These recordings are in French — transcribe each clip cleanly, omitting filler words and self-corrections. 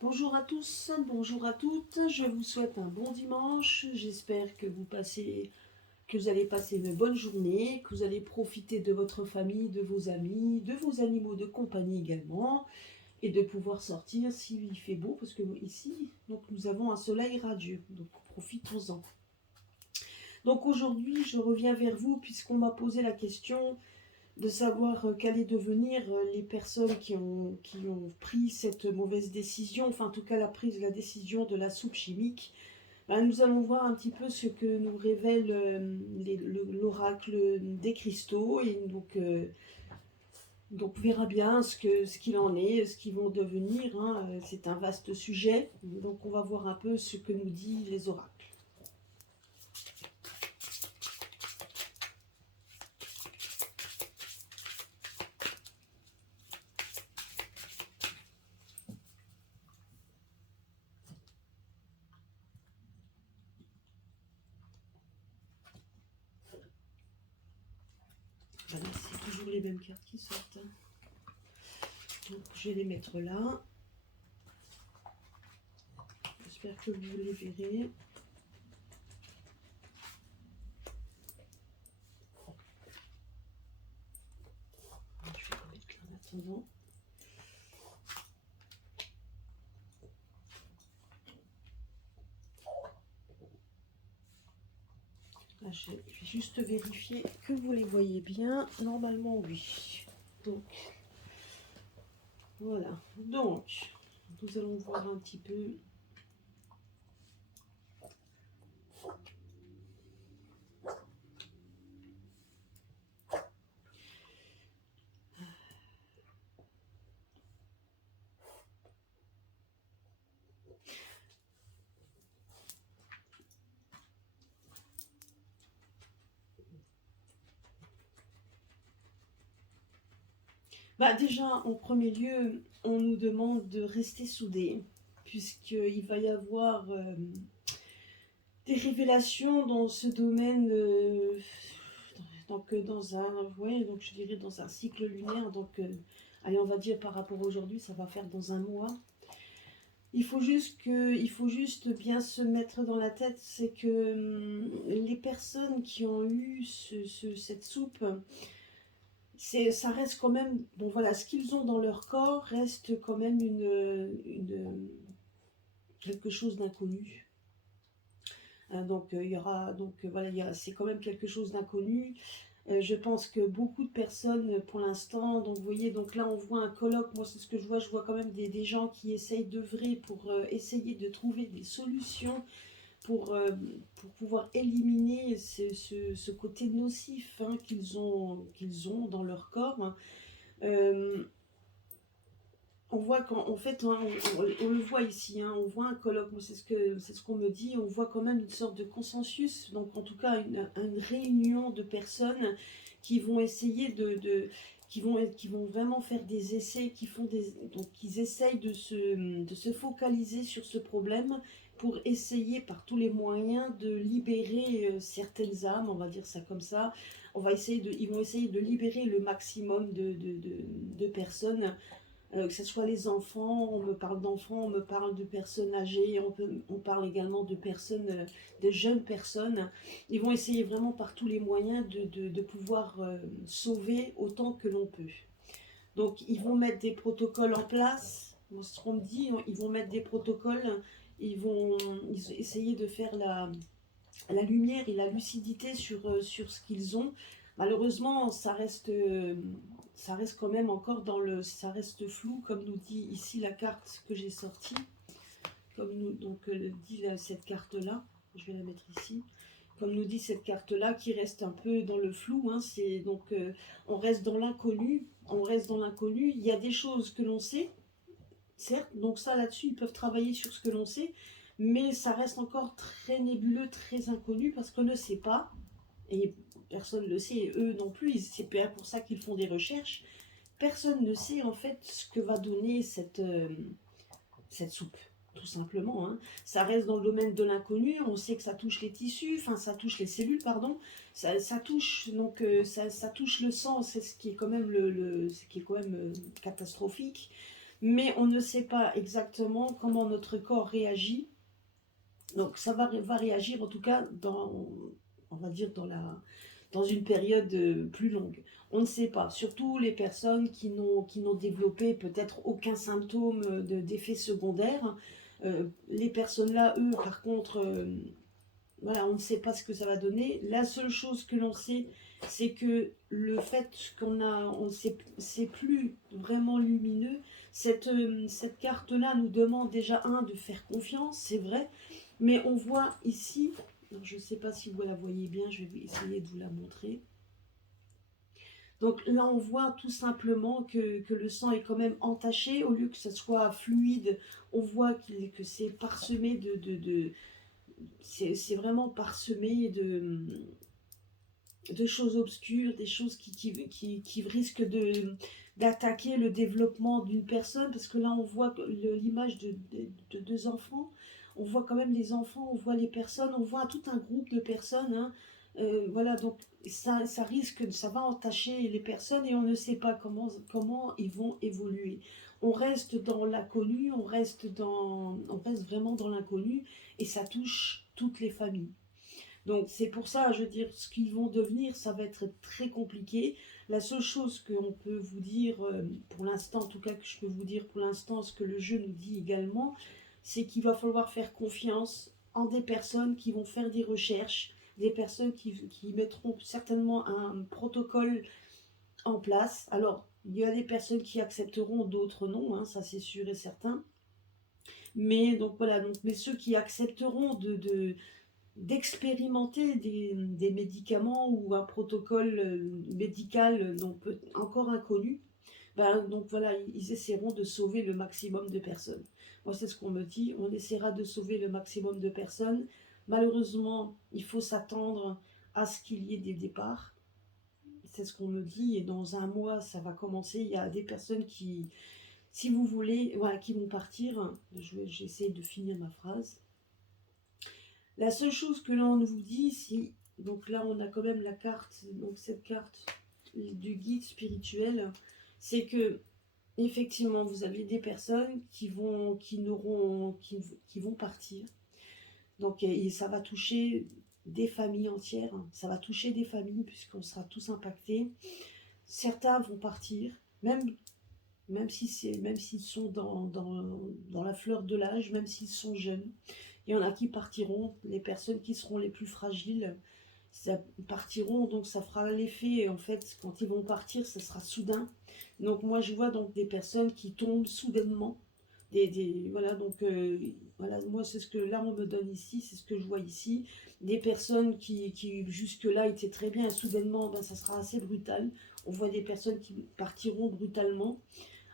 Bonjour à tous, bonjour à toutes, je vous souhaite un bon dimanche, j'espère que que vous allez passer une bonne journée, que vous allez profiter de votre famille, de vos amis, de vos animaux de compagnie également, et de pouvoir sortir s'il fait beau, parce que ici, donc, nous avons un soleil radieux, donc profitons-en. Donc aujourd'hui, je reviens vers vous puisqu'on m'a posé la question de savoir qu'allaient devenir les personnes qui ont pris cette mauvaise décision, enfin en tout cas la décision de la soupe chimique. Ben, nous allons voir un petit peu ce que nous révèle l'oracle des cristaux et donc on verra bien ce qu'il en est, ce qu'ils vont devenir, hein. C'est un vaste sujet, donc on va voir un peu ce que nous disent les oracles. Voilà, c'est toujours les mêmes cartes qui sortent, hein. Donc je vais les mettre là. J'espère que vous les verrez. Je vais les mettre là en attendant. Là, je vais juste vérifier que vous les voyez bien. Normalement, oui. Donc, voilà. Donc, nous allons voir un petit peu. Bah, déjà, en premier lieu, on nous demande de rester soudés, puisqu'il va y avoir des révélations dans ce domaine, donc ouais, donc je dirais dans un cycle lunaire. Donc, allez, on va dire par rapport à aujourd'hui, ça va faire dans un mois. Il faut juste bien se mettre dans la tête, c'est que les personnes qui ont eu cette soupe, ça reste quand même, bon voilà, ce qu'ils ont dans leur corps reste quand même quelque chose d'inconnu. Donc il y aura, donc voilà, c'est quand même quelque chose d'inconnu. Je pense que beaucoup de personnes pour l'instant, donc vous voyez, donc là on voit un colloque, moi c'est ce que je vois quand même des gens qui essayent d'œuvrer pour essayer de trouver des solutions pour, euh, pour pouvoir éliminer ce côté nocif, hein, qu'ils ont dans leur corps, hein. Euh, on voit qu'en fait, hein, on le voit ici, hein, on voit un colloque, c'est ce qu'on me dit, on voit quand même une sorte de consensus, donc en tout cas une réunion de personnes qui vont essayer qui vont vraiment faire des essais, donc ils essayent de se focaliser sur ce problème pour essayer par tous les moyens de libérer certaines âmes, on va dire ça comme ça. Ils vont essayer de libérer le maximum de personnes, que ce soit les enfants, on me parle d'enfants, on me parle de personnes âgées, on parle également de personnes, de jeunes personnes. Ils vont essayer vraiment par tous les moyens de pouvoir sauver autant que l'on peut. Donc ils vont mettre des protocoles en place, ce qu'on me dit, ils vont mettre des protocoles, ils essayer de faire la lumière et la lucidité sur ce qu'ils ont. Malheureusement, ça reste quand même encore ça reste flou, comme nous dit ici la carte que j'ai sortie, comme nous donc dit cette carte là. Je vais la mettre ici. Comme nous dit cette carte là, qui reste un peu dans le flou, hein, c'est donc on reste dans l'inconnu, on reste dans l'inconnu. Il y a des choses que l'on sait, certes, donc ça là-dessus ils peuvent travailler sur ce que l'on sait, mais ça reste encore très nébuleux, très inconnu parce qu'on ne sait pas. Et personne ne le sait, et eux non plus, c'est pour ça qu'ils font des recherches. Personne ne sait en fait ce que va donner cette soupe, tout simplement, hein. Ça reste dans le domaine de l'inconnu, on sait que ça touche les tissus, enfin ça touche les cellules, pardon, ça touche, donc, ça touche le sang, c'est ce qui est quand même, ce qui est quand même catastrophique. mais on ne sait pas exactement comment notre corps réagit. Donc ça va réagir en tout cas on va dire dans une période plus longue. On ne sait pas, surtout les personnes qui n'ont développé peut-être aucun symptôme d'effet secondaire. Les personnes là, eux, par contre, voilà, on ne sait pas ce que ça va donner. La seule chose que l'on sait, c'est que le fait on sait, c'est plus vraiment lumineux. Cette carte-là nous demande déjà, de faire confiance, c'est vrai, mais on voit ici, je ne sais pas si vous la voyez bien, je vais essayer de vous la montrer. Donc là, on voit tout simplement que le sang est quand même entaché, au lieu que ce soit fluide, on voit que c'est parsemé c'est vraiment parsemé de choses obscures, des choses qui risquent d'attaquer le développement d'une personne, parce que là on voit l'image de deux enfants, on voit quand même les enfants, on voit les personnes, on voit tout un groupe de personnes, hein. Voilà, donc ça risque, ça va entacher les personnes et on ne sait pas comment ils vont évoluer. On reste dans l'inconnu, on reste vraiment dans l'inconnu et ça touche toutes les familles. Donc c'est pour ça, je veux dire, ce qu'ils vont devenir, ça va être très compliqué. La seule chose qu'on peut vous dire, pour l'instant, en tout cas que je peux vous dire pour l'instant, ce que le jeu nous dit également, c'est qu'il va falloir faire confiance en des personnes qui vont faire des recherches, des personnes qui mettront certainement un protocole en place. Alors, il y a des personnes qui accepteront, d'autres non, hein, ça c'est sûr et certain. Mais donc voilà, mais ceux qui accepteront d'expérimenter des médicaments ou un protocole médical encore inconnu, donc voilà, ils essaieront de sauver le maximum de personnes. Moi, c'est ce qu'on me dit, on essaiera de sauver le maximum de personnes. Malheureusement, il faut s'attendre à ce qu'il y ait des départs. C'est ce qu'on me dit, et dans un mois, ça va commencer. Il y a des personnes qui, si vous voulez, voilà, qui vont partir. J'essaie de finir ma phrase. La seule chose que l'on vous dit, donc là on a quand même la carte, donc cette carte du guide spirituel, c'est que effectivement vous avez des personnes qui vont partir. Donc et ça va toucher des familles entières, hein. Ça va toucher des familles puisqu'on sera tous impactés. Certains vont partir, même s'ils sont dans la fleur de l'âge, même s'ils sont jeunes. Il y en a qui partiront, les personnes qui seront les plus fragiles, ça partiront, donc ça fera l'effet, en fait, quand ils vont partir, ça sera soudain. Donc moi, je vois donc des personnes qui tombent soudainement, voilà, donc voilà, moi, c'est ce que là, on me donne ici, c'est ce que je vois ici, des personnes qui jusque-là étaient très bien, et soudainement, ça sera assez brutal. On voit des personnes qui partiront brutalement.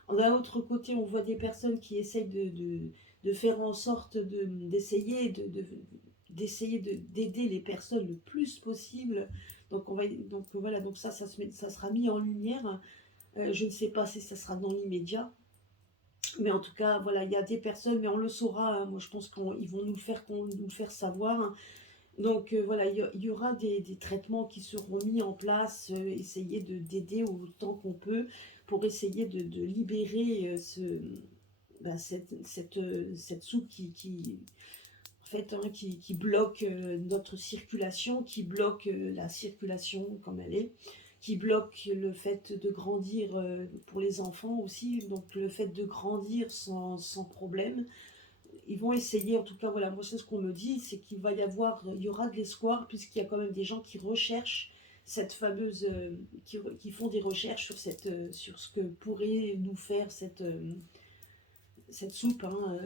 D'un autre côté, on voit des personnes qui essayent de faire en sorte d'essayer d'aider les personnes le plus possible. Donc voilà, donc ça sera mis en lumière. Je ne sais pas si ça sera dans l'immédiat, mais en tout cas, voilà, il y a des personnes, mais on le saura, hein. Moi, je pense qu'ils vont nous le faire savoir, hein. Donc voilà, il y aura des traitements qui seront mis en place, essayer d'aider autant qu'on peut pour essayer de libérer cette soupe en fait, hein, qui bloque notre circulation, qui bloque la circulation comme elle est, qui bloque le fait de grandir pour les enfants aussi, donc le fait de grandir sans problème. Ils vont essayer, en tout cas, voilà, moi c'est ce qu'on me dit, c'est qu'il il y aura de l'espoir, puisqu'il y a quand même des gens qui recherchent cette fameuse, qui font des recherches sur ce que pourrait nous faire cette soupe, hein.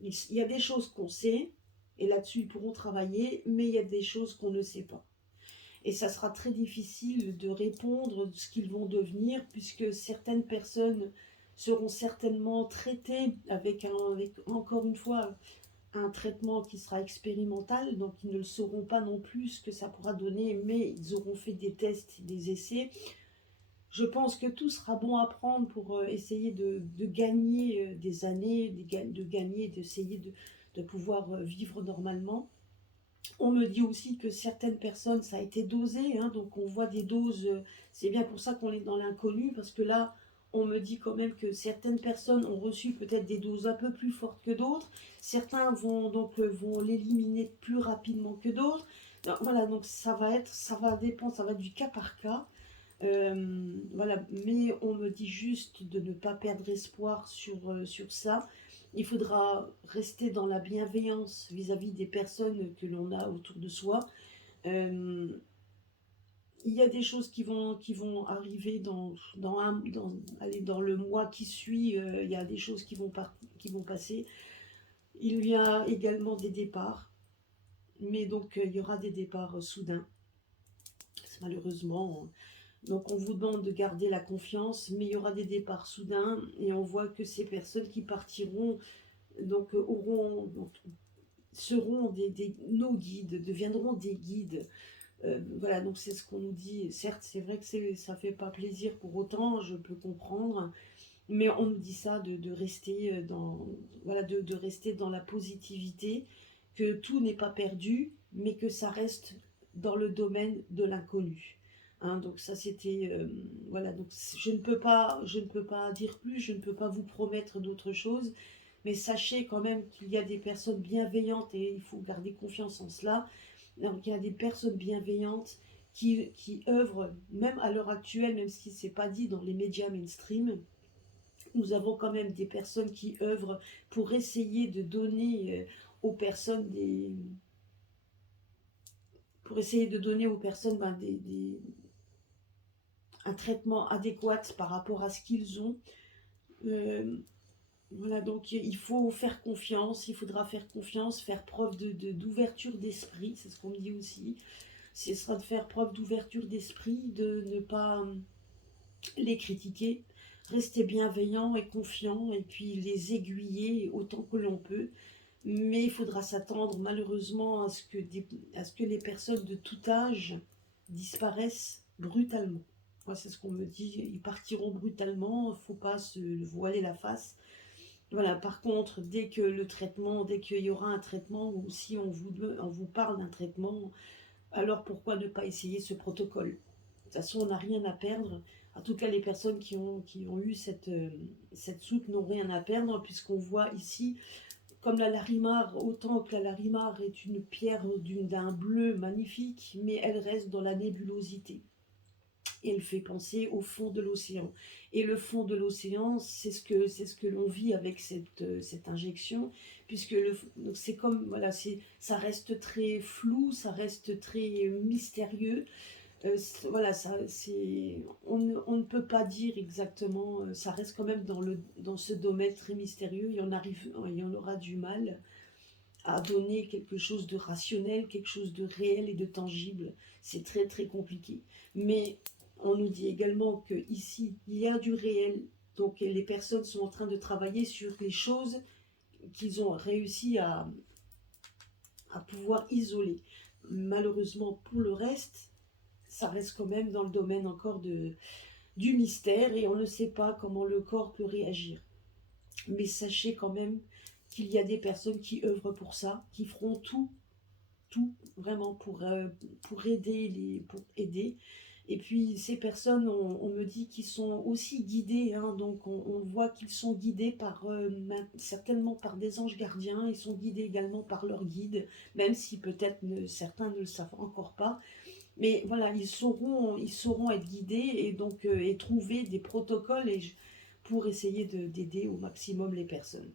Il y a des choses qu'on sait, et là-dessus ils pourront travailler, mais il y a des choses qu'on ne sait pas. Et ça sera très difficile de répondre de ce qu'ils vont devenir, puisque certaines personnes seront certainement traitées avec encore une fois, un traitement qui sera expérimental, donc ils ne le sauront pas non plus ce que ça pourra donner, mais ils auront fait des tests, des essais. Je pense que tout sera bon à prendre pour essayer de gagner des années, d'essayer de pouvoir vivre normalement. On me dit aussi que certaines personnes, ça a été dosé, hein, donc on voit des doses, c'est bien pour ça qu'on est dans l'inconnu, parce que là, on me dit quand même que certaines personnes ont reçu peut-être des doses un peu plus fortes que d'autres. Certains vont l'éliminer plus rapidement que d'autres. Voilà, donc ça va dépendre, ça va être du cas par cas. Voilà, mais on me dit juste de ne pas perdre espoir sur ça. Il faudra rester dans la bienveillance vis-à-vis des personnes que l'on a autour de soi. Euh, il y a des choses qui vont arriver allez, dans le mois qui suit, il y a des choses qui vont passer. Il y a également des départs, mais donc il y aura des départs soudains, malheureusement. Donc on vous demande de garder la confiance, mais il y aura des départs soudains, et on voit que ces personnes qui partiront seront nos guides, deviendront des guides. Voilà, donc c'est ce qu'on nous dit. Certes, c'est vrai que ça fait pas plaisir pour autant, je peux comprendre, mais on nous dit ça de rester voilà, de rester dans la positivité, que tout n'est pas perdu, mais que ça reste dans le domaine de l'inconnu. Hein, donc ça c'était voilà, donc je ne peux pas dire plus, je ne peux pas vous promettre d'autres choses, mais sachez quand même qu'il y a des personnes bienveillantes et il faut garder confiance en cela. Donc il y a des personnes bienveillantes qui œuvrent, même à l'heure actuelle, même si c'est pas dit dans les médias mainstream, nous avons quand même des personnes qui œuvrent pour essayer de donner aux personnes pour essayer de donner aux personnes un traitement adéquat par rapport à ce qu'ils ont. Euh, voilà, donc il faut faire confiance, il faudra faire confiance, faire preuve d'ouverture d'esprit, c'est ce qu'on me dit aussi. Ce sera de faire preuve d'ouverture d'esprit, de ne pas les critiquer, rester bienveillant et confiant, et puis les aiguiller autant que l'on peut. Mais il faudra s'attendre malheureusement à ce que les personnes de tout âge disparaissent brutalement. Moi, c'est ce qu'on me dit, ils partiront brutalement, il ne faut pas se voiler la face. Voilà, par contre, dès qu'il y aura un traitement, ou si on vous parle d'un traitement, alors pourquoi ne pas essayer ce protocole? De toute façon, on n'a rien à perdre. En tout cas, les personnes qui ont eu cette soupe n'ont rien à perdre, puisqu'on voit ici, comme la Larimar, autant que la Larimar est une pierre d'un bleu magnifique, mais elle reste dans la nébulosité. Et elle fait penser au fond de l'océan. Et le fond de l'océan, c'est ce que l'on vit avec cette injection, puisque c'est comme, voilà, ça reste très flou, ça reste très mystérieux. Voilà, on ne peut pas dire exactement, ça reste quand même dans ce domaine très mystérieux, il y en aura du mal à donner quelque chose de rationnel, quelque chose de réel et de tangible. C'est très très compliqué. Mais on nous dit également que ici il y a du réel, donc les personnes sont en train de travailler sur les choses qu'ils ont réussi à pouvoir isoler. Malheureusement pour le reste, ça reste quand même dans le domaine encore du mystère, et on ne sait pas comment le corps peut réagir. Mais sachez quand même qu'il y a des personnes qui œuvrent pour ça, qui feront tout vraiment pour pour aider. Et puis ces personnes, on me dit qu'ils sont aussi guidés, hein, donc on voit qu'ils sont guidés certainement par des anges gardiens, ils sont guidés également par leurs guides, même si peut-être certains ne le savent encore pas. Mais voilà, ils sauront être guidés, et donc et trouver des protocoles pour essayer d'aider au maximum les personnes.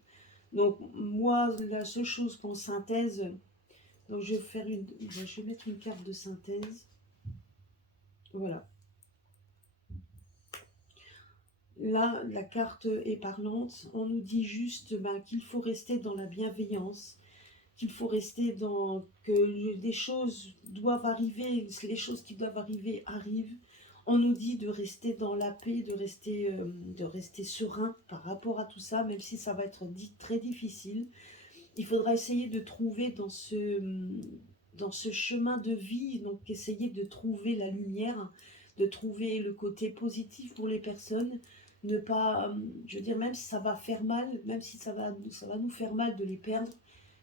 Donc moi, la seule chose qu'en synthèse, donc je vais mettre une carte de synthèse. Voilà. Là, la carte est parlante. On nous dit juste qu'il faut rester dans la bienveillance, qu'il faut rester que des choses doivent arriver, les choses qui doivent arriver arrivent. On nous dit de rester dans la paix, de rester serein par rapport à tout ça, même si ça va être très difficile. Il faudra essayer de trouver dans ce chemin de vie, donc essayer de trouver la lumière, de trouver le côté positif pour les personnes, ne pas, je veux dire, même si ça va faire mal, même si ça va nous faire mal de les perdre,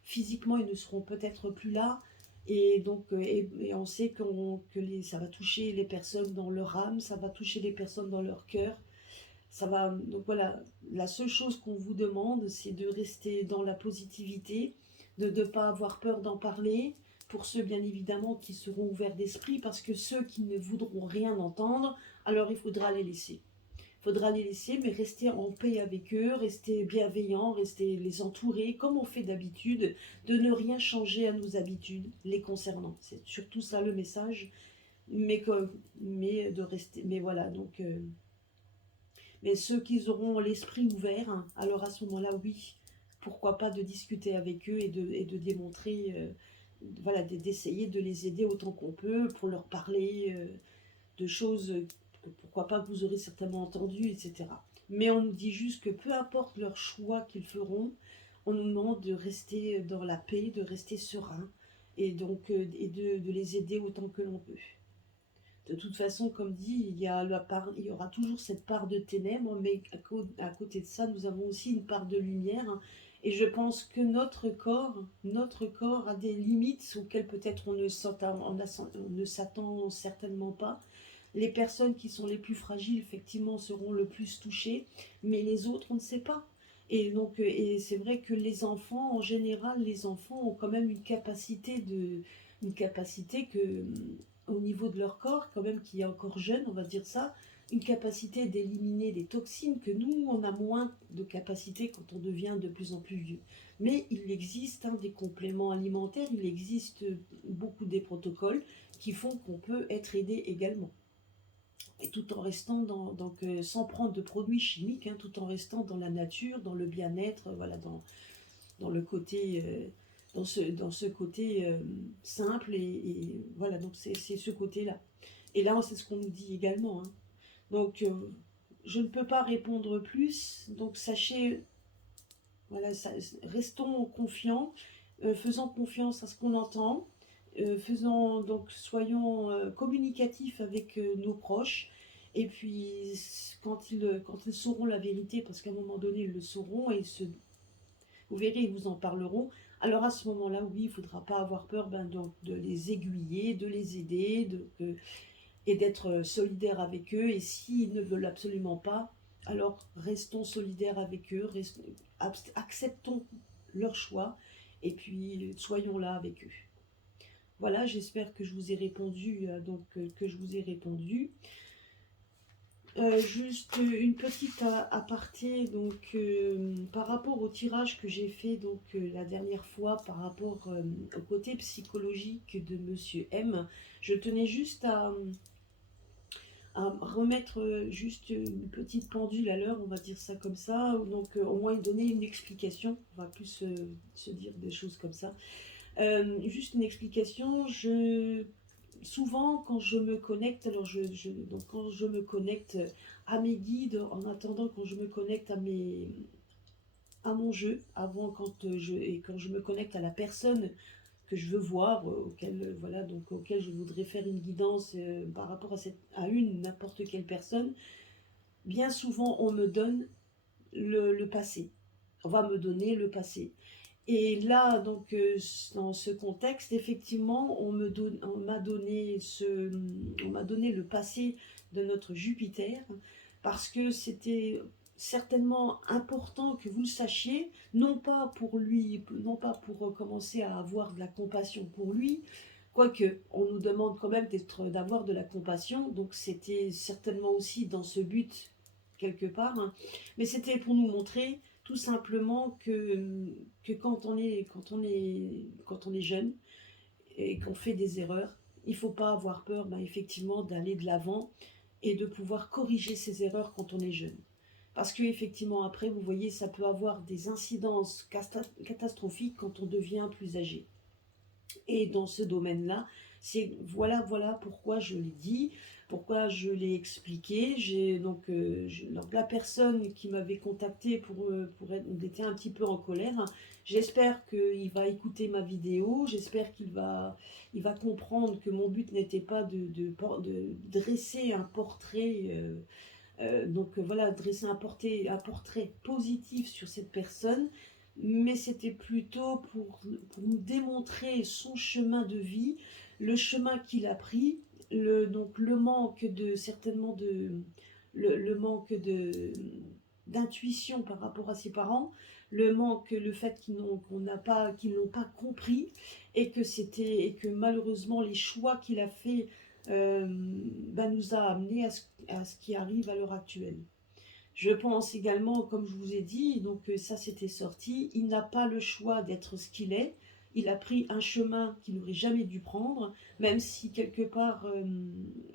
physiquement ils ne seront peut-être plus là, et donc et on sait ça va toucher les personnes dans leur âme, ça va toucher les personnes dans leur cœur. ça va, donc voilà, la seule chose qu'on vous demande, c'est de rester dans la positivité, de ne pas avoir peur d'en parler, pour ceux bien évidemment qui seront ouverts d'esprit, parce que ceux qui ne voudront rien entendre, alors il faudra les laisser. Il faudra les laisser, mais rester en paix avec eux, rester bienveillant, rester les entourer, comme on fait d'habitude, de ne rien changer à nos habitudes les concernant. C'est surtout ça le message, mais de rester, mais voilà, donc... mais ceux qui auront l'esprit ouvert, hein, alors à ce moment-là, oui, pourquoi pas de discuter avec eux et de démontrer, voilà, d'essayer de les aider autant qu'on peut pour leur parler de choses que pourquoi pas que vous aurez certainement entendues, etc. Mais on nous dit juste que peu importe leur choix qu'ils feront, on nous demande de rester dans la paix, de rester serein et donc de les aider autant que l'on peut. De toute façon, comme dit, il y aura toujours cette part de ténèbres, mais à côté de ça, nous avons aussi une part de lumière. Hein. Et je pense que notre corps a des limites auxquelles peut-être on ne s'attend certainement pas. Les personnes qui sont les plus fragiles, effectivement, seront le plus touchées, mais les autres, on ne sait pas. Et donc, et c'est vrai que les enfants, en général, les enfants ont quand même une capacité que, au niveau de leur corps, quand même, qui est encore jeune, on va dire ça, une capacité d'éliminer des toxines que nous, on a moins de capacité quand on devient de plus en plus vieux. Mais il existe des compléments alimentaires, il existe beaucoup des protocoles qui font qu'on peut être aidé également. Et tout en restant donc, sans prendre de produits chimiques, tout en restant dans la nature, dans le bien-être, voilà, dans le côté, dans ce côté simple, et voilà, donc c'est ce côté-là. Et là, c'est ce qu'on nous dit également. Hein. Donc, je ne peux pas répondre plus, donc sachez, voilà, restons confiants, faisons confiance à ce qu'on entend, donc soyons communicatifs avec nos proches, et puis quand ils sauront la vérité, parce qu'à un moment donné ils le sauront, et vous verrez, ils vous en parleront, alors à ce moment-là, oui, il ne faudra pas avoir peur donc, de les aiguiller, de les aider, et d'être solidaire avec eux, et s'ils ne veulent absolument pas, alors restons solidaires avec eux, acceptons leur choix, et puis soyons là avec eux. Voilà, j'espère que je vous ai répondu, que je vous ai répondu. Juste une petite aparté, donc par rapport au tirage que j'ai fait donc la dernière fois par rapport au côté psychologique de Monsieur M, je tenais juste à remettre juste une petite pendule à l'heure, on va dire ça comme ça, donc au moins donner une explication, on va plus se dire des choses comme ça. Juste une explication, souvent quand je me connecte, alors donc quand je me connecte à mes guides, en attendant quand je me connecte à mon jeu, quand je me connecte à la personne que je veux voir, auquel je voudrais faire une guidance par rapport à n'importe quelle personne, bien souvent on me donne le passé. On va me donner le passé. Et là, donc, dans ce contexte, effectivement, on m'a donné le passé de notre Jupiter, parce que c'était certainement important que vous le sachiez, non pas pour lui, non pas pour commencer à avoir de la compassion pour lui, quoique on nous demande quand même d'avoir de la compassion, donc c'était certainement aussi dans ce but quelque part, hein. Mais c'était pour nous montrer tout simplement que quand on est jeune et qu'on fait des erreurs, il ne faut pas avoir peur, effectivement, d'aller de l'avant et de pouvoir corriger ces erreurs quand on est jeune. Parce que effectivement, après, vous voyez, ça peut avoir des incidences catastrophiques quand on devient plus âgé. Et dans ce domaine-là, voilà pourquoi je l'ai dit, pourquoi je l'ai expliqué. Donc la personne qui m'avait contacté on était un petit peu en colère. J'espère qu'il va écouter ma vidéo, j'espère qu'il va comprendre que mon but n'était pas de dresser un portrait, voilà, dresser un portrait positif sur cette personne, mais c'était plutôt pour nous démontrer son chemin de vie, le chemin qu'il a pris, donc certainement le manque d'intuition par rapport à ses parents, le fait qu'ils n'ont pas compris, et que malheureusement les choix qu'il a fait nous a amené à ce qui arrive à l'heure actuelle. Je pense également, comme je vous ai dit, donc ça c'était sorti, il n'a pas le choix d'être ce qu'il est. Il a pris un chemin qu'il n'aurait jamais dû prendre, même si quelque part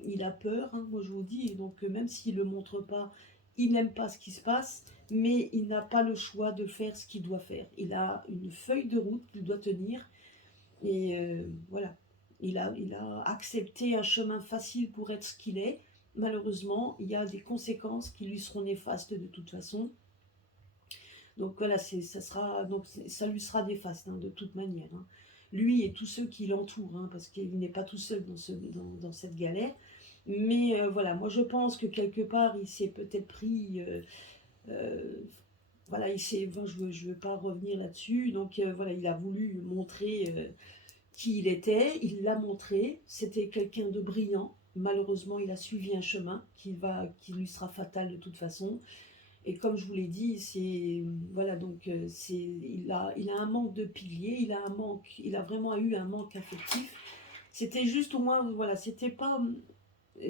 il a peur, hein, moi je vous dis, donc même s'il ne le montre pas, il n'aime pas ce qui se passe, mais il n'a pas le choix de faire ce qu'il doit faire. Il a une feuille de route qu'il doit tenir, et voilà. Il a accepté un chemin facile pour être ce qu'il est. Malheureusement, il y a des conséquences qui lui seront néfastes de toute façon. Donc voilà, ça lui sera néfaste, hein, de toute manière, hein. Lui et tous ceux qui l'entourent, hein, parce qu'il n'est pas tout seul dans cette galère. Mais voilà, moi je pense que quelque part, il s'est peut-être pris... euh, voilà, enfin, je veux pas revenir là-dessus. Donc voilà, il a voulu montrer qui il était, il l'a montré, c'était quelqu'un de brillant. Malheureusement, il a suivi un chemin qui lui sera fatal de toute façon. Et comme je vous l'ai dit, voilà, donc il a un manque de pilier, il a vraiment eu un manque affectif. C'était juste, au moins, voilà, c'était pas,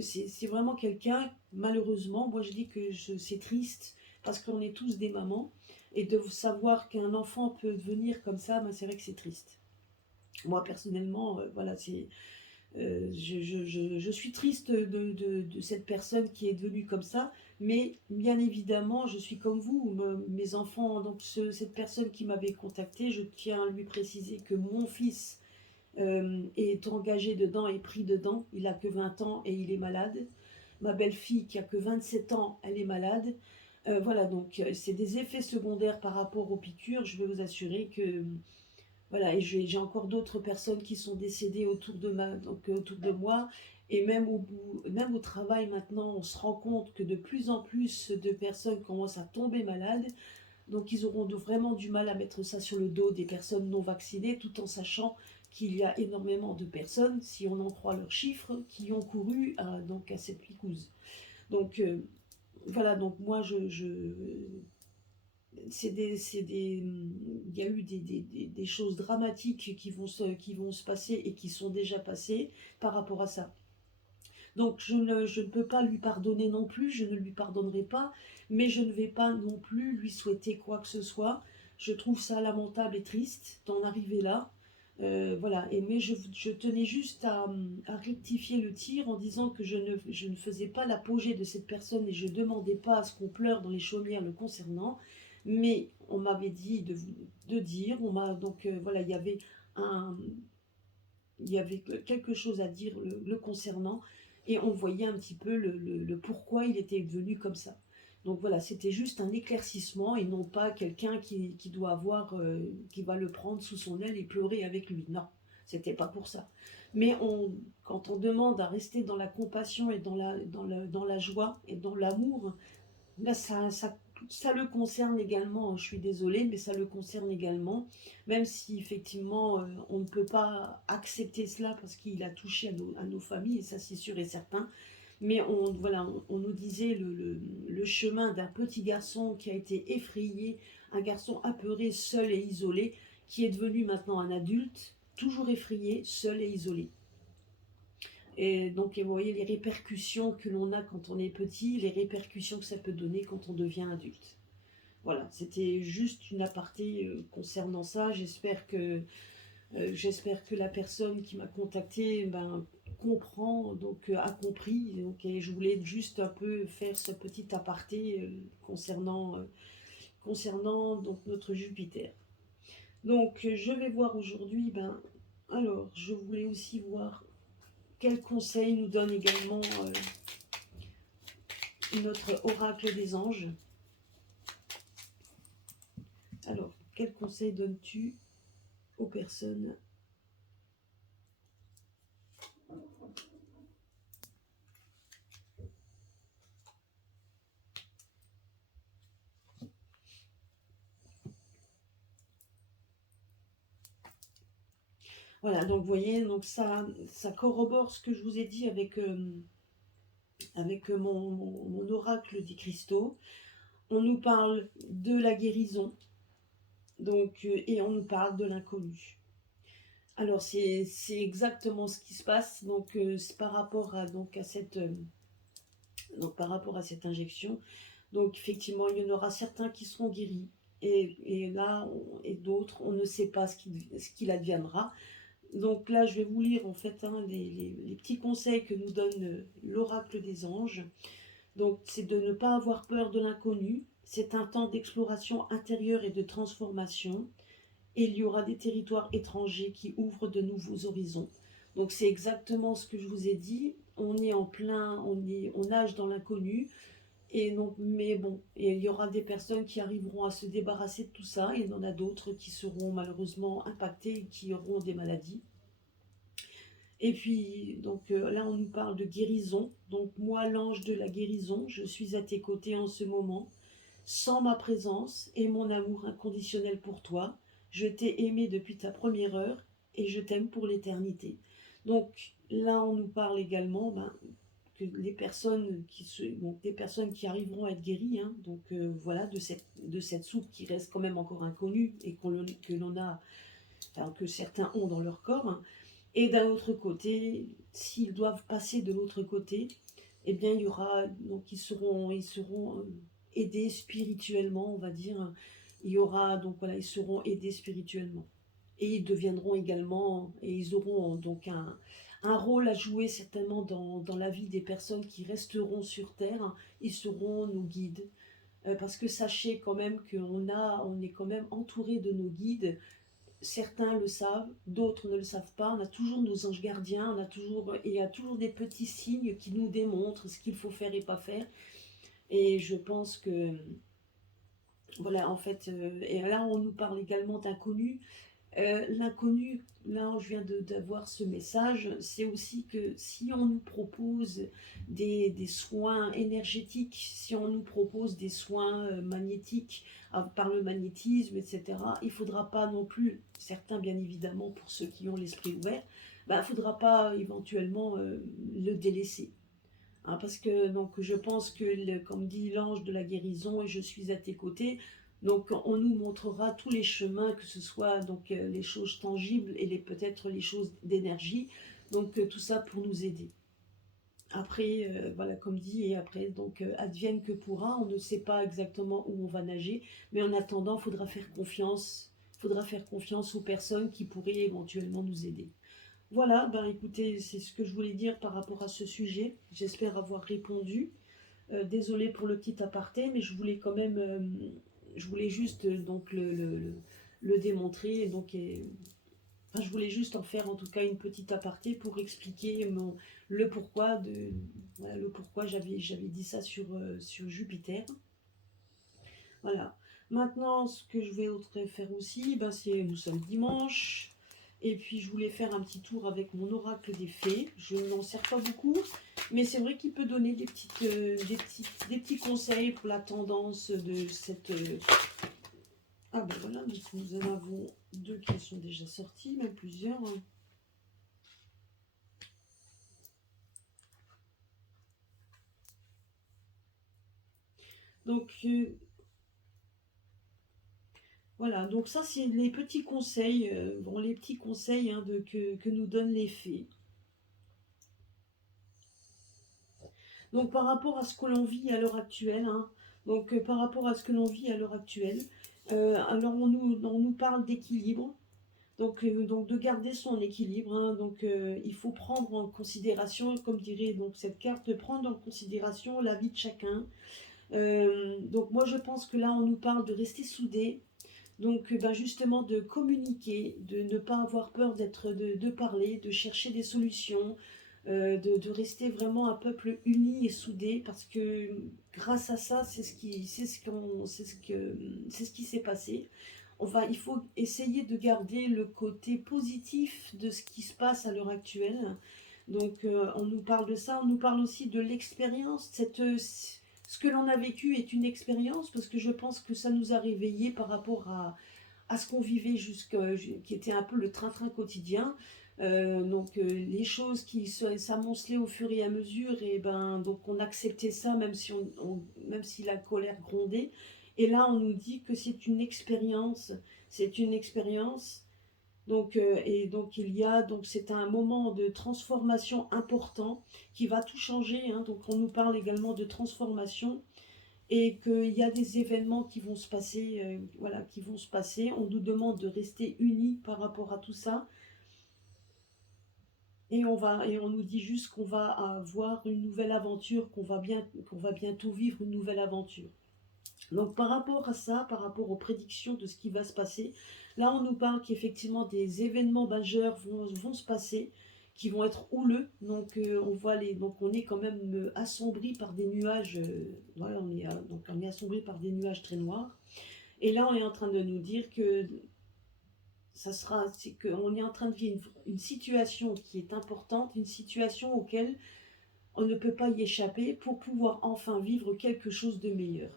c'est vraiment quelqu'un, malheureusement, moi je dis que c'est triste parce qu'on est tous des mamans, et de savoir qu'un enfant peut devenir comme ça, ben c'est vrai que c'est triste. Moi personnellement, voilà, je suis triste de cette personne qui est devenue comme ça, mais bien évidemment, je suis comme vous, mes enfants, donc cette personne qui m'avait contacté, je tiens à lui préciser que mon fils est engagé dedans, est pris dedans, il a que 20 ans et il est malade. Ma belle-fille qui a que 27 ans, elle est malade. Voilà, donc c'est des effets secondaires par rapport aux piqûres, je vais vous assurer que voilà, et j'ai encore d'autres personnes qui sont décédées autour de moi. Et même au travail maintenant, on se rend compte que de plus en plus de personnes commencent à tomber malades. Donc ils auront vraiment du mal à mettre ça sur le dos des personnes non vaccinées, tout en sachant qu'il y a énormément de personnes, si on en croit leurs chiffres, qui ont couru à cette picouse. Donc voilà, donc moi il y a eu des choses dramatiques qui vont se passer et qui sont déjà passées par rapport à ça. Donc je ne peux pas lui pardonner non plus, je ne lui pardonnerai pas, mais je ne vais pas non plus lui souhaiter quoi que ce soit. Je trouve ça lamentable et triste d'en arriver là. Voilà, mais je tenais juste à rectifier le tir en disant que je ne faisais pas l'apogée de cette personne et je ne demandais pas à ce qu'on pleure dans les chaumières le concernant, mais on m'avait dit de dire, donc voilà, un, il y avait quelque chose à dire le concernant, et on voyait un petit peu le pourquoi il était devenu comme ça. Donc voilà, c'était juste un éclaircissement et non pas quelqu'un qui doit qui va le prendre sous son aile et pleurer avec lui. Non, c'était pas pour ça. Mais quand on demande à rester dans la compassion et dans la joie et dans l'amour, là, ça le concerne également, je suis désolée, mais ça le concerne également, même si effectivement on ne peut pas accepter cela parce qu'il a touché à nos familles, et ça c'est sûr et certain. Mais voilà, on nous disait le chemin d'un petit garçon qui a été effrayé, un garçon apeuré, seul et isolé, qui est devenu maintenant un adulte, toujours effrayé, seul et isolé. Et donc, vous voyez les répercussions que l'on a quand on est petit, les répercussions que ça peut donner quand on devient adulte. Voilà, c'était juste une aparté concernant ça. J'espère que la personne qui m'a contacté comprend, donc a compris. Donc, et je voulais juste un peu faire ce petit aparté concernant donc notre Jupiter. Donc, je vais voir aujourd'hui. Alors, je voulais aussi voir quel conseil nous donne également notre oracle des anges. Alors, quel conseil donnes-tu aux personnes? Voilà, donc vous voyez, donc ça corrobore ce que je vous ai dit avec avec mon oracle des cristaux. On nous parle de la guérison, donc, et on nous parle de l'inconnu. Alors c'est exactement ce qui se passe, donc c'est par rapport à, par rapport à cette injection. Donc effectivement, il y en aura certains qui seront guéris, et d'autres, on ne sait pas ce qu'il adviendra. Donc là, je vais vous lire en fait les petits conseils que nous donne l'oracle des anges. Donc c'est de ne pas avoir peur de l'inconnu. C'est un temps d'exploration intérieure et de transformation. Et il y aura des territoires étrangers qui ouvrent de nouveaux horizons. Donc c'est exactement ce que je vous ai dit. On est en plein, on nage dans l'inconnu. Et donc, mais bon, et il y aura des personnes qui arriveront à se débarrasser de tout ça. Et il y en a d'autres qui seront malheureusement impactées et qui auront des maladies. Et puis, donc là, on nous parle de guérison. Donc, moi, l'ange de la guérison, je suis à tes côtés en ce moment. Sans ma présence et mon amour inconditionnel pour toi, je t'ai aimé depuis ta première heure et je t'aime pour l'éternité. Donc, là, on nous parle également que les personnes des personnes qui arriveront à être guéries, hein, donc voilà, de cette soupe qui reste quand même encore inconnue et que l'on a, enfin, que certains ont dans leur corps, hein. Et d'un autre côté, s'ils doivent passer de l'autre côté, eh bien, il y aura, donc ils seront aidés spirituellement, on va dire. Il y aura, donc voilà, ils seront aidés spirituellement. Et ils deviendront également, et ils auront donc un rôle à jouer certainement dans la vie des personnes qui resteront sur Terre. Ils seront nos guides. Parce que sachez quand même on est quand même entouré de nos guides. Certains le savent, d'autres ne le savent pas. On a toujours nos anges gardiens, il y a toujours des petits signes qui nous démontrent ce qu'il faut faire et pas faire. Et je pense que, voilà, en fait, et là on nous parle également d'inconnu. L'inconnu, là je viens d'avoir ce message, c'est aussi que si on nous propose des soins énergétiques, si on nous propose des soins magnétiques par le magnétisme, etc., il ne faudra pas non plus, certains bien évidemment pour ceux qui ont l'esprit ouvert, il ne faudra pas éventuellement le délaisser. Hein, parce que donc, je pense que, comme dit l'ange de la guérison, et je suis à tes côtés, donc on nous montrera tous les chemins, que ce soit donc les choses tangibles et peut-être les choses d'énergie, donc tout ça pour nous aider. Après, voilà, comme dit, et après, donc advienne que pourra, on ne sait pas exactement où on va nager, mais en attendant, il faudra faire confiance aux personnes qui pourraient éventuellement nous aider. Voilà, ben écoutez, c'est ce que je voulais dire par rapport à ce sujet. J'espère avoir répondu. Désolée pour le petit aparté, mais je voulais quand même, je voulais juste donc le démontrer. Enfin, je voulais juste en faire en tout cas une petite aparté pour expliquer le pourquoi voilà, le pourquoi j'avais dit ça sur Jupiter. Voilà. Maintenant, ce que je vais faire aussi, ben, c'est nous sommes dimanche. Et puis je voulais faire un petit tour avec mon oracle des fées. Je n'en sers pas beaucoup, mais c'est vrai qu'il peut donner des petits conseils pour la tendance de cette... Ah ben voilà, nous en avons deux qui sont déjà sortis, même plusieurs, hein. Donc voilà, donc ça c'est les petits conseils, les petits conseils, hein, que nous donnent les fées. Donc par rapport à ce que l'on vit à l'heure actuelle, hein, donc par rapport à ce que l'on vit à l'heure actuelle, alors on nous parle d'équilibre, donc de garder son équilibre, hein, donc il faut prendre en considération, comme dirait donc cette carte, de prendre en considération la vie de chacun. Donc moi je pense que là on nous parle de rester soudés, donc ben justement de communiquer, de ne pas avoir peur de parler, de chercher des solutions, de rester vraiment un peuple uni et soudé, parce que grâce à ça, c'est ce qui s'est passé. Il faut essayer de garder le côté positif de ce qui se passe à l'heure actuelle. Donc on nous parle de ça, on nous parle aussi de l'expérience. Ce que l'on a vécu est une expérience, parce que je pense que ça nous a réveillés par rapport à ce qu'on vivait qui était un peu le train-train quotidien. Les choses qui s'amoncelaient au fur et à mesure, et ben donc on acceptait ça même si même si la colère grondait. Et là on nous dit que c'est une expérience. Donc il y a donc c'est un moment de transformation important qui va tout changer, hein. Donc on nous parle également de transformation et qu'il y a des événements qui vont se passer, voilà, qui vont se passer. On nous demande de rester unis par rapport à tout ça. Et on nous dit juste qu'on va avoir une nouvelle aventure, qu'on va bientôt vivre une nouvelle aventure. Donc par rapport à ça, par rapport aux prédictions de ce qui va se passer, là on nous parle qu'effectivement des événements majeurs vont se passer, qui vont être houleux. Donc on est quand même assombri par des nuages. Voilà, on est assombri par des nuages très noirs. Et là on est en train de nous dire que c'est qu'on est en train de vivre une situation qui est importante, une situation auquel on ne peut pas y échapper pour pouvoir enfin vivre quelque chose de meilleur.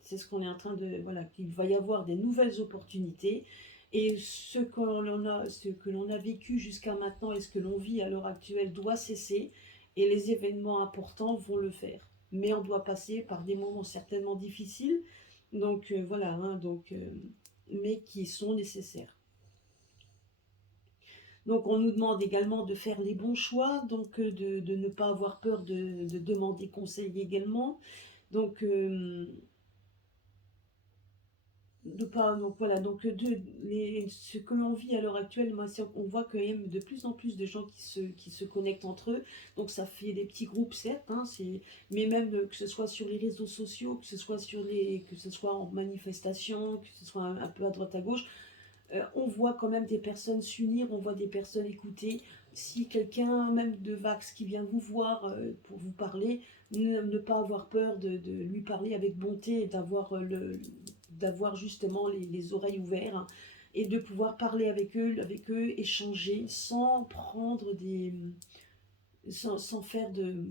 C'est ce qu'on est en train de... Voilà, qu'il va y avoir des nouvelles opportunités et ce que l'on a vécu jusqu'à maintenant et ce que l'on vit à l'heure actuelle doit cesser et les événements importants vont le faire. Mais on doit passer par des moments certainement difficiles, voilà, hein, mais qui sont nécessaires. Donc on nous demande également de faire les bons choix, de ne pas avoir peur de demander conseil également. Donc, de pas, donc voilà, ce que l'on vit à l'heure actuelle, moi, on voit quand même de plus en plus de gens qui se connectent entre eux. Donc ça fait des petits groupes, certes, hein, mais même que ce soit sur les réseaux sociaux, que ce soit en manifestation, que ce soit un peu à droite à gauche. On voit quand même des personnes s'unir, on voit des personnes écouter. Si quelqu'un, même de Vax, qui vient vous voir pour vous parler, ne pas avoir peur de lui parler avec bonté et d'avoir justement les oreilles ouvertes, hein, et de pouvoir parler avec eux, échanger sans prendre sans faire de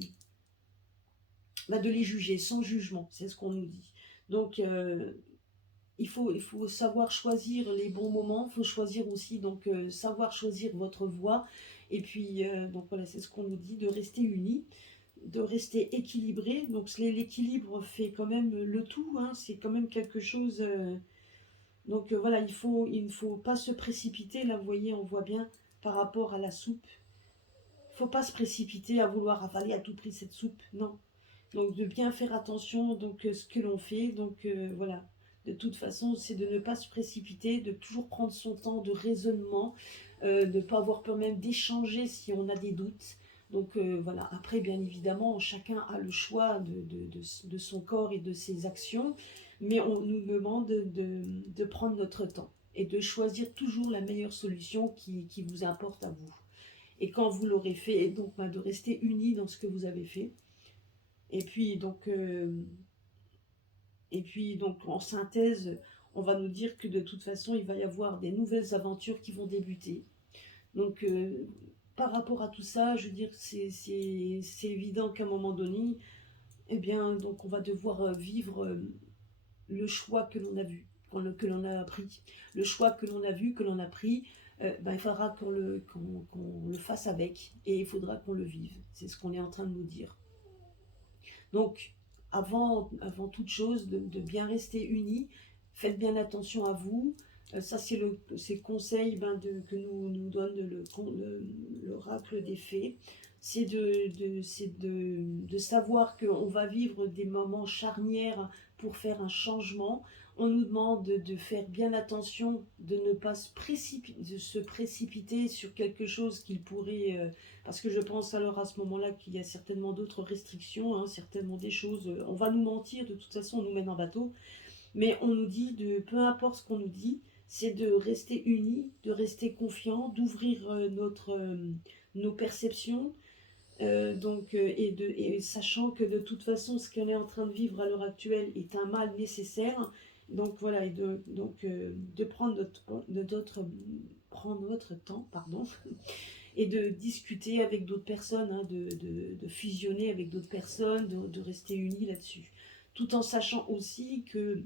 les juger, sans jugement, c'est ce qu'on nous dit. Donc, il faut savoir choisir les bons moments, il faut choisir aussi, savoir choisir votre voie. Et puis, donc voilà, c'est ce qu'on nous dit, de rester unis, de rester équilibré. Donc l'équilibre fait quand même le tout, hein, c'est quand même quelque chose. Voilà, il ne faut pas se précipiter. Là, vous voyez, on voit bien par rapport à la soupe. Il ne faut pas se précipiter à vouloir avaler à tout prix cette soupe, non. Donc de bien faire attention ce que l'on fait. Voilà, de toute façon, c'est de ne pas se précipiter, de toujours prendre son temps de raisonnement, de ne pas avoir peur même d'échanger si on a des doutes. Voilà, après bien évidemment, chacun a le choix de son corps et de ses actions, mais on nous demande de prendre notre temps et de choisir toujours la meilleure solution qui vous importe à vous. Et quand vous l'aurez fait, de rester unis dans ce que vous avez fait. Et puis en synthèse, on va nous dire que de toute façon, il va y avoir des nouvelles aventures qui vont débuter. Donc, par rapport à tout ça, je veux dire, c'est évident qu'à un moment donné, eh bien, donc on va devoir vivre le choix que l'on a vu, que l'on a pris. Le choix que l'on a vu, que l'on a pris, il faudra qu'on le fasse avec et il faudra qu'on le vive. C'est ce qu'on est en train de nous dire. Donc, avant toute chose, de bien rester unis, faites bien attention à vous. Ça, c'est le conseil que nous donne l'oracle des fées. C'est de savoir qu'on va vivre des moments charnières pour faire un changement. On nous demande de faire bien attention, de ne pas se précipiter sur quelque chose qu'il pourrait... parce que je pense alors à ce moment-là qu'il y a certainement d'autres restrictions, hein, certainement des choses... on va nous mentir, de toute façon on nous mène en bateau. Mais on nous dit, peu importe ce qu'on nous dit, c'est de rester unis, de rester confiants, d'ouvrir nos perceptions, et sachant que de toute façon, ce qu'on est en train de vivre à l'heure actuelle est un mal nécessaire. Donc voilà, de prendre notre temps, pardon, et de discuter avec d'autres personnes, hein, de fusionner avec d'autres personnes, de rester unis là-dessus. Tout en sachant aussi que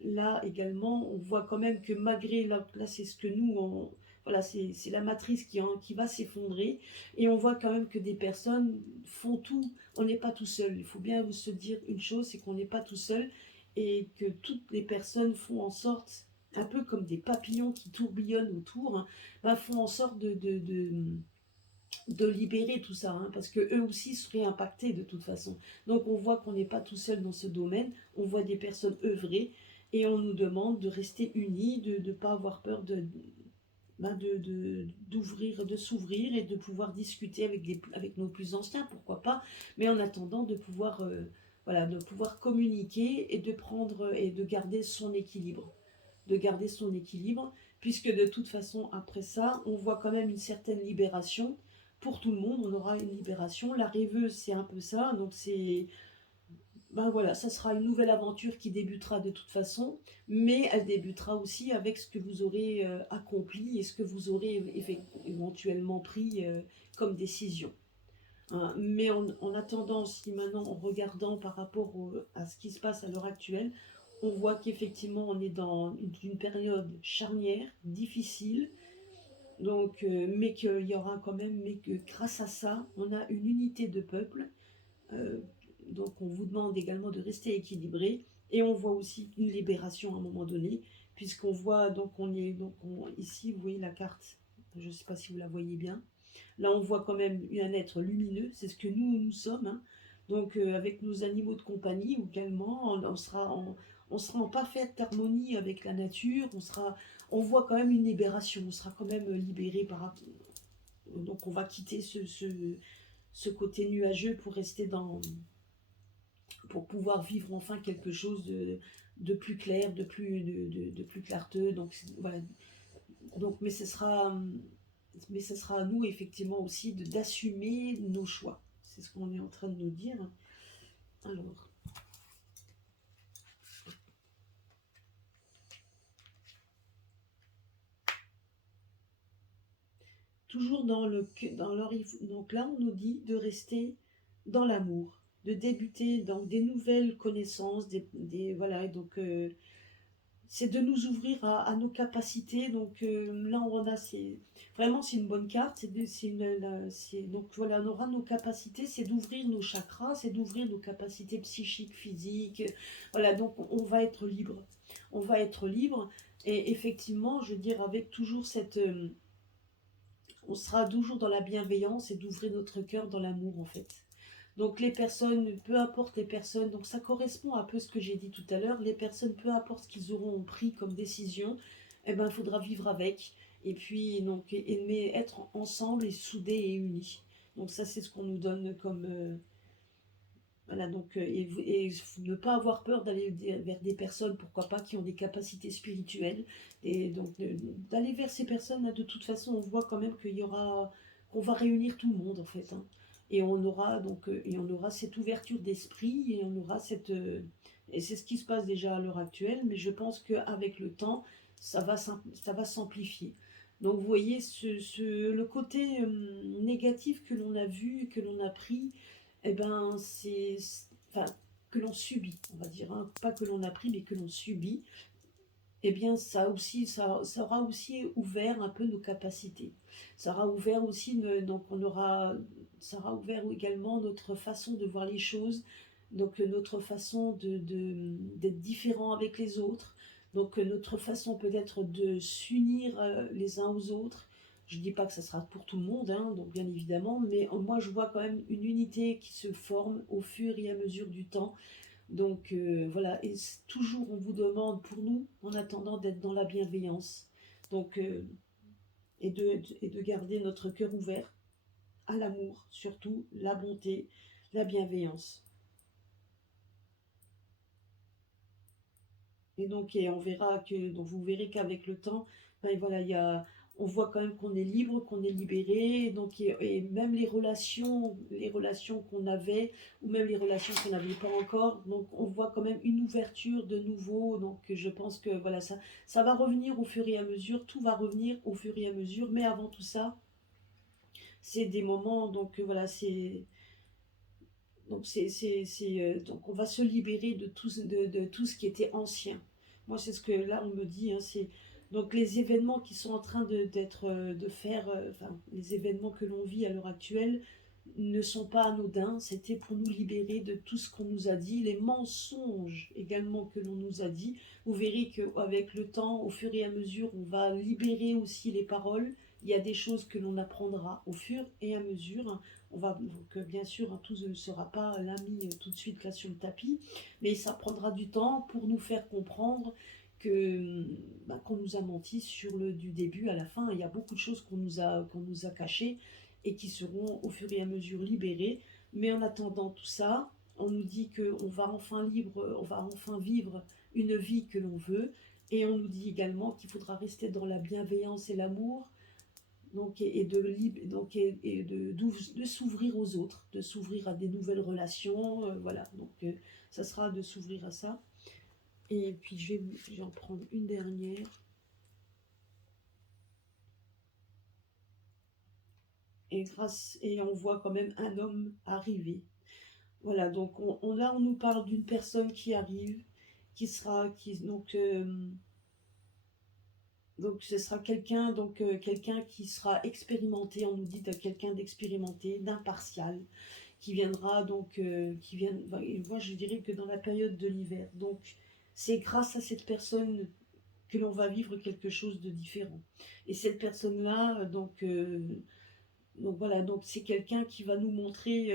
là également, on voit quand même que malgré, là c'est ce que nous, voilà, c'est la matrice qui va s'effondrer. Et on voit quand même que des personnes font tout. On n'est pas tout seul. Il faut bien se dire une chose, c'est qu'on n'est pas tout seul et que toutes les personnes font en sorte, un peu comme des papillons qui tourbillonnent autour, hein, ben, font en sorte de libérer tout ça, hein, parce que eux aussi seraient impactés de toute façon. Donc on voit qu'on n'est pas tout seul dans ce domaine, on voit des personnes œuvrer et on nous demande de rester unis, de ne pas avoir peur d'ouvrir, de s'ouvrir et de pouvoir discuter avec nos plus anciens, pourquoi pas, mais en attendant de pouvoir, voilà, de pouvoir communiquer et de prendre et de garder son équilibre. De garder son équilibre, puisque de toute façon, après ça, on voit quand même une certaine libération. Pour tout le monde, on aura une libération. La rêveuse, c'est un peu ça, donc c'est ben voilà, ça sera une nouvelle aventure qui débutera de toute façon, mais elle débutera aussi avec ce que vous aurez accompli et ce que vous aurez éventuellement pris comme décision, hein. Mais en attendant, si maintenant, en regardant par rapport à ce qui se passe à l'heure actuelle, on voit qu'effectivement, on est dans une période charnière, difficile, donc, mais qu'il y aura quand même, mais que grâce à ça, on a une unité de peuple. euh, donc on vous demande également de rester équilibré et on voit aussi une libération à un moment donné, puisqu'on voit, donc on est, ici vous voyez la carte, je ne sais pas si vous la voyez bien, là on voit quand même un être lumineux, c'est ce que nous sommes, hein. Donc avec nos animaux de compagnie également, on sera en parfaite harmonie avec la nature, on voit quand même une libération, on sera quand même libéré donc on va quitter ce côté nuageux pour rester pour pouvoir vivre enfin quelque chose de plus clair, de plus clarteux. Donc voilà. Donc, mais ce sera à nous effectivement aussi d'assumer nos choix. C'est ce qu'on est en train de nous dire. Alors, toujours donc là on nous dit de rester dans l'amour, de débuter dans des nouvelles connaissances, voilà, donc c'est de nous ouvrir à nos capacités. Donc là, vraiment c'est une bonne carte. Donc voilà, on aura nos capacités, c'est d'ouvrir nos chakras, c'est d'ouvrir nos capacités psychiques, physiques. Voilà, donc on va être libre. On va être libre. Et effectivement, je veux dire, avec toujours on sera toujours dans la bienveillance et d'ouvrir notre cœur dans l'amour en fait. Donc les personnes, peu importe les personnes, donc ça correspond un peu à ce que j'ai dit tout à l'heure, les personnes, peu importe ce qu'ils auront pris comme décision, eh ben, il faudra vivre avec. Et puis, donc, aimer être ensemble et soudés et unis. Donc ça, c'est ce qu'on nous donne comme... voilà, donc, et ne pas avoir peur d'aller vers des personnes, pourquoi pas, qui ont des capacités spirituelles. Et donc, d'aller vers ces personnes, là, de toute façon, on voit quand même qu'on va réunir tout le monde, en fait, hein. Et on aura et on aura cette ouverture d'esprit, et on aura et c'est ce qui se passe déjà à l'heure actuelle, mais je pense qu'avec le temps, ça va s'amplifier. Donc, vous voyez, le côté négatif que l'on a vu, que l'on a pris, eh ben, enfin, que l'on subit, on va dire, hein, pas que l'on a pris, mais que l'on subit, eh bien, ça aura aussi ouvert un peu nos capacités. Ça aura ouvert aussi, donc ça aura ouvert également notre façon de voir les choses, donc notre façon d'être différent avec les autres, donc notre façon peut-être de s'unir les uns aux autres. Je ne dis pas que ça sera pour tout le monde, hein, donc bien évidemment, mais moi je vois quand même une unité qui se forme au fur et à mesure du temps. Donc voilà, et toujours on vous demande pour nous, en attendant, d'être dans la bienveillance. Donc, et de garder notre cœur ouvert à l'amour, surtout la bonté, la bienveillance. Et donc, et on verra donc vous verrez qu'avec le temps, ben voilà, on voit quand même qu'on est libre, qu'on est libéré, donc et même les relations qu'on avait, ou même les relations qu'on n'avait pas encore, donc on voit quand même une ouverture de nouveau. Donc je pense que voilà, ça va revenir au fur et à mesure, tout va revenir au fur et à mesure, mais avant tout ça, c'est des moments, donc voilà, donc on va se libérer de tout ce qui était ancien. Moi, c'est ce que là on me dit, hein, Donc les événements qui sont en train de faire, enfin les événements que l'on vit à l'heure actuelle ne sont pas anodins. C'était pour nous libérer de tout ce qu'on nous a dit, les mensonges également que l'on nous a dit. Vous verrez qu'avec le temps, au fur et à mesure, on va libérer aussi les paroles. Il y a des choses que l'on apprendra au fur et à mesure. On va, donc, bien sûr, hein, tout ne sera pas là mis tout de suite là sur le tapis, mais ça prendra du temps pour nous faire comprendre que qu'on nous a menti sur du début à la fin. Il y a beaucoup de choses qu'on nous a cachées et qui seront au fur et à mesure libérées. Mais en attendant tout ça, on nous dit qu'on va enfin on va enfin vivre une vie que l'on veut. Et on nous dit également qu'il faudra rester dans la bienveillance et l'amour, donc, de s'ouvrir aux autres, de s'ouvrir à des nouvelles relations. Voilà, donc ça sera de s'ouvrir à ça. Et puis je vais en prendre une dernière. Et on voit quand même un homme arriver. Voilà, donc là on nous parle d'une personne qui arrive, donc ce sera quelqu'un qui sera expérimenté. On nous dit de quelqu'un d'expérimenté, d'impartial, qui viendra moi je dirais que dans la période de l'hiver. Donc c'est grâce à cette personne que l'on va vivre quelque chose de différent. Et cette personne-là, donc voilà, donc c'est quelqu'un qui va nous montrer,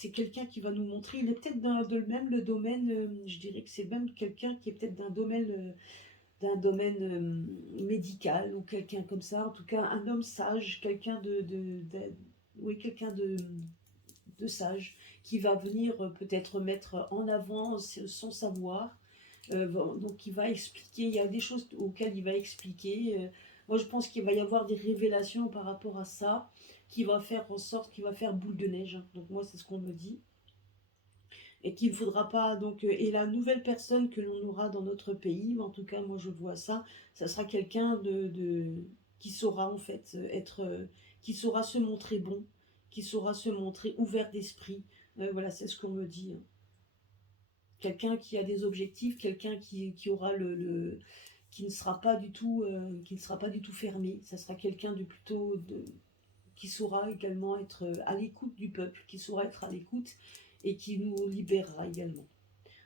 il est peut-être même le domaine, je dirais que c'est même quelqu'un qui est peut-être d'un domaine médical ou quelqu'un comme ça, en tout cas un homme sage, quelqu'un oui, quelqu'un de sage, qui va venir peut-être mettre en avant son savoir. Donc il va expliquer, il y a des choses auxquelles il va expliquer. Moi je pense qu'il va y avoir des révélations par rapport à ça, qui va faire en sorte, qui va faire boule de neige, hein. Donc moi c'est ce qu'on me dit. Et qu'il ne faudra pas, donc, et la nouvelle personne que l'on aura dans notre pays, en tout cas moi je vois ça, ça sera quelqu'un qui saura en fait qui saura se montrer bon, qui saura se montrer ouvert d'esprit. Voilà, c'est ce qu'on me dit, hein. Quelqu'un qui a des objectifs, quelqu'un qui aura qui ne sera pas du tout, fermé. Ça sera quelqu'un de plutôt qui saura également être à l'écoute du peuple, qui saura être à l'écoute et qui nous libérera également.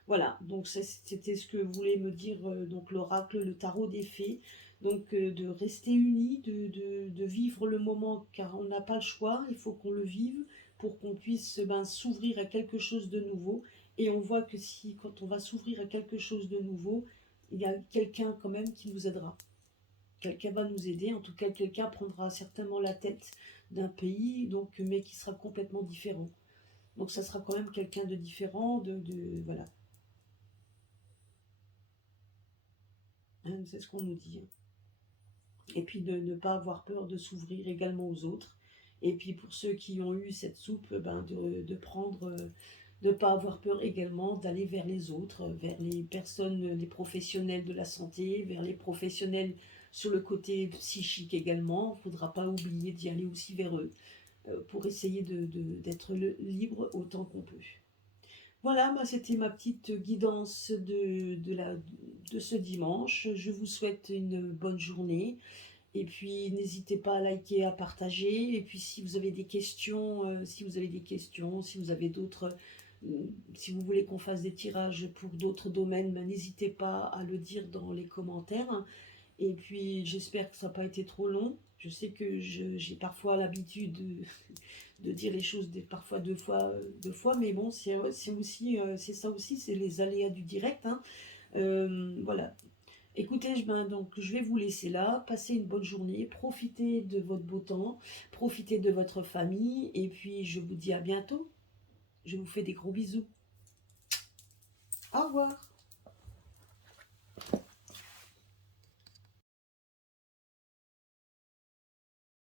Voilà, donc c'était ce que voulait me dire donc l'oracle, le tarot des fées. Donc de rester unis, de vivre le moment, car on n'a pas le choix, il faut qu'on le vive pour qu'on puisse s'ouvrir à quelque chose de nouveau. Et on voit que si, quand on va s'ouvrir à quelque chose de nouveau, il y a quelqu'un quand même qui nous aidera. Quelqu'un va nous aider, en tout cas quelqu'un prendra certainement la tête d'un pays, donc, mais qui sera complètement différent. Donc ça sera quand même quelqu'un de différent, voilà. Hein, c'est ce qu'on nous dit, hein. Et puis de ne pas avoir peur de s'ouvrir également aux autres. Et puis pour ceux qui ont eu cette soupe, de prendre, de ne pas avoir peur également d'aller vers les autres, vers les personnes, les professionnels de la santé, vers les professionnels sur le côté psychique également. Il ne faudra pas oublier d'y aller aussi vers eux, pour essayer d'être libre autant qu'on peut. Voilà, c'était ma petite guidance de ce dimanche. Je vous souhaite une bonne journée. Et puis, n'hésitez pas à liker, à partager. Et puis, si vous avez des questions, si vous avez d'autres, si vous voulez qu'on fasse des tirages pour d'autres domaines, n'hésitez pas à le dire dans les commentaires. Et puis, j'espère que ça n'a pas été trop long. Je sais que j'ai parfois l'habitude de dire les choses parfois deux fois, mais bon, c'est ça aussi, c'est les aléas du direct, hein. Voilà. Écoutez, donc, je vais vous laisser là. Passez une bonne journée. Profitez de votre beau temps. Profitez de votre famille. Et puis, je vous dis à bientôt. Je vous fais des gros bisous. Au revoir.